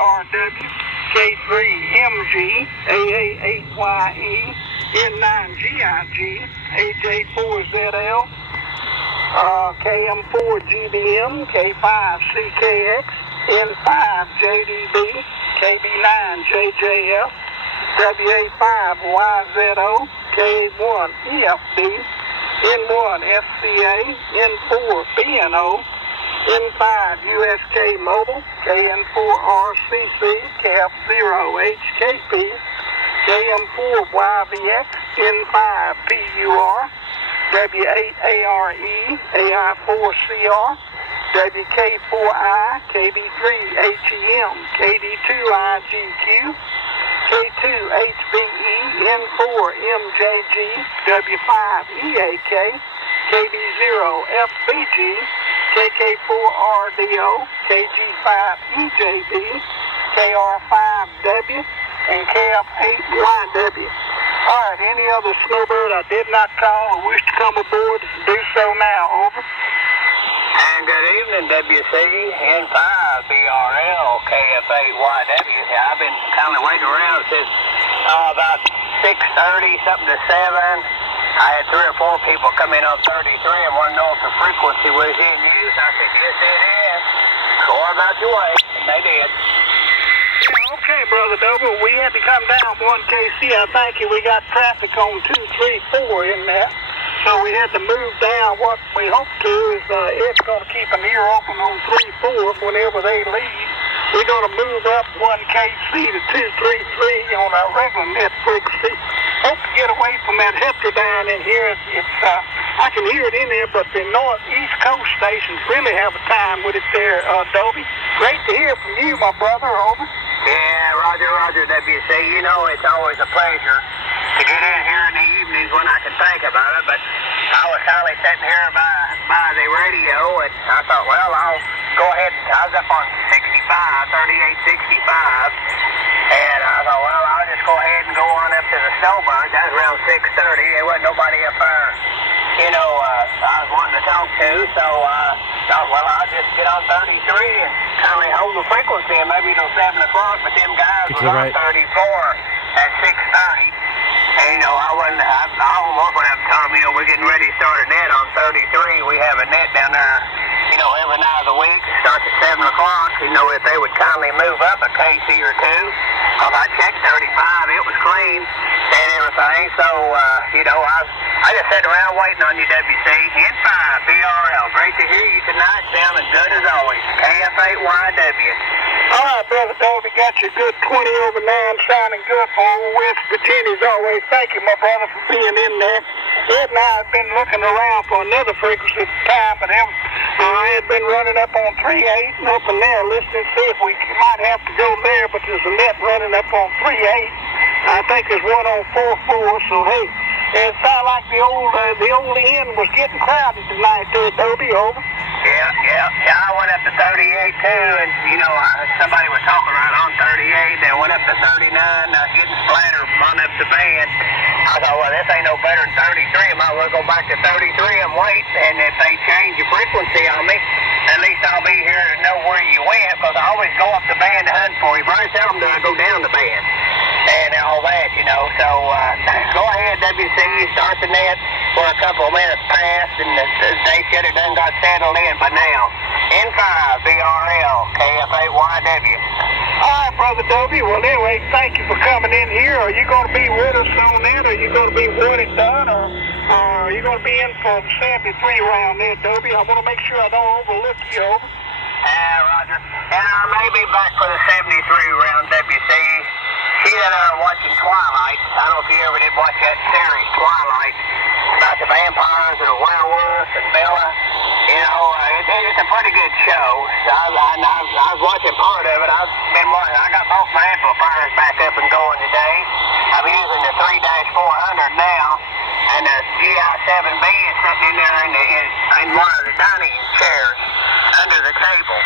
KRW, K3MG, AA8YE, N9GIG, AJ4ZL, KM4GBM, K5CKX, N5JDB, KB9JJF, WA5YZO, K1EFB, N1SCA, N4BNO, N5USK Mobile, KN4RCC, KF0HKP, KM4YVX, N5PUR, W8ARE, AI4CR, WK4I, KB3HEM, KD2IGQ, K2HBE, N4MJG, W5EAK, KB0FBG, KK4RDO, KG5EJB, KR5W, and KF8YW. All right, any other Snowbird I did not call or wish to come aboard, do so now. Over. And good evening, WC, N5BRL, KF8YW. I've been kind of waiting around since about 6:30, something to 7. I had 3 or 4 people come in on 33 and want to know if the frequency was in use. I said, yes, it is. Go about your way. And they did. Yeah, okay, Brother Dover. We had to come down 1KC. I thank you. We got traffic on 2, 3, 4 in there. So we had to move down. What we hope to is Ed's going to keep an ear open on 3, 4 whenever they leave. We're going to move up 1KC to 233 on our regular net frequency. Hope to get away from that heterodyne in here. I can hear it in there, but the East Coast stations really have a time with it there, Dobie. Great to hear from you, my brother. Over. Yeah, Roger, WC. You know, it's always a pleasure to get in here in the evenings when I can think about it, but I was finally sitting here by the radio, and I thought, well, I'll go ahead. I was up on 3865, and I thought, well, I'll just go ahead and go on up to the Snowbirds. That was around 6:30. There wasn't nobody up there, I was wanting to talk to, so I thought, well, I'll just get on 33 and kind of hold the frequency, and maybe till 7 o'clock, but them guys were on 34 at 6:30. And, I almost went up and told them, we're getting ready to start a net on 33. We have a net down there, every night of the week. It starts at 7 o'clock. If they would kindly move up a KC or 2. Because I checked 35. It was clean and everything. So, I just sat around waiting on you, WC. N5BRL. Great to hear you tonight. Sounding good as always. KF8YW. All right, Brother Dobie, got you good 20 over 9, sounding good for old West Virginia as always. Thank you, my brother, for being in there. Ed and I have been looking around for another frequency at the time, but I had been running up on 3.8 and up in there listening to see if we might have to go there, but there's a net running up on 3.8. I think there's one on 4.4, so hey, it sounded like the old end was getting crowded tonight there, Dobie. Over. Yeah, I went up to 38 too, and somebody was talking right on 38, then went up to 39, getting splattered on up the band. I thought, well, this ain't no better than 33, I might as well go back to 33 and wait, and if they change the frequency on me, at least I'll be here to know where you went, because I always go up the band to hunt for you. Very seldom do I go down the band, and all that, so go ahead, WC, start the net. For a couple of minutes past, and they should have done got settled in by now. N5BRL, KF8YW. All right, Brother Dobie. Well, anyway, thank you for coming in here. Are you going to be with us on that? Are you going to be when it's done? Or are you going to be in for the 73 round there, Dobie? I want to make sure I don't overlook you. Over. Roger. And I may be back for the 73 round, WC. She and I are watching Twilight. I don't know if you ever did watch that series, Twilight, about the vampires and the werewolves and Bella. It's a pretty good show. I was watching part of it. I got both my amplifiers back up and going today. I'm using the 3-400 now, and the GP-7 is sitting in there in one of the dining chairs under the table.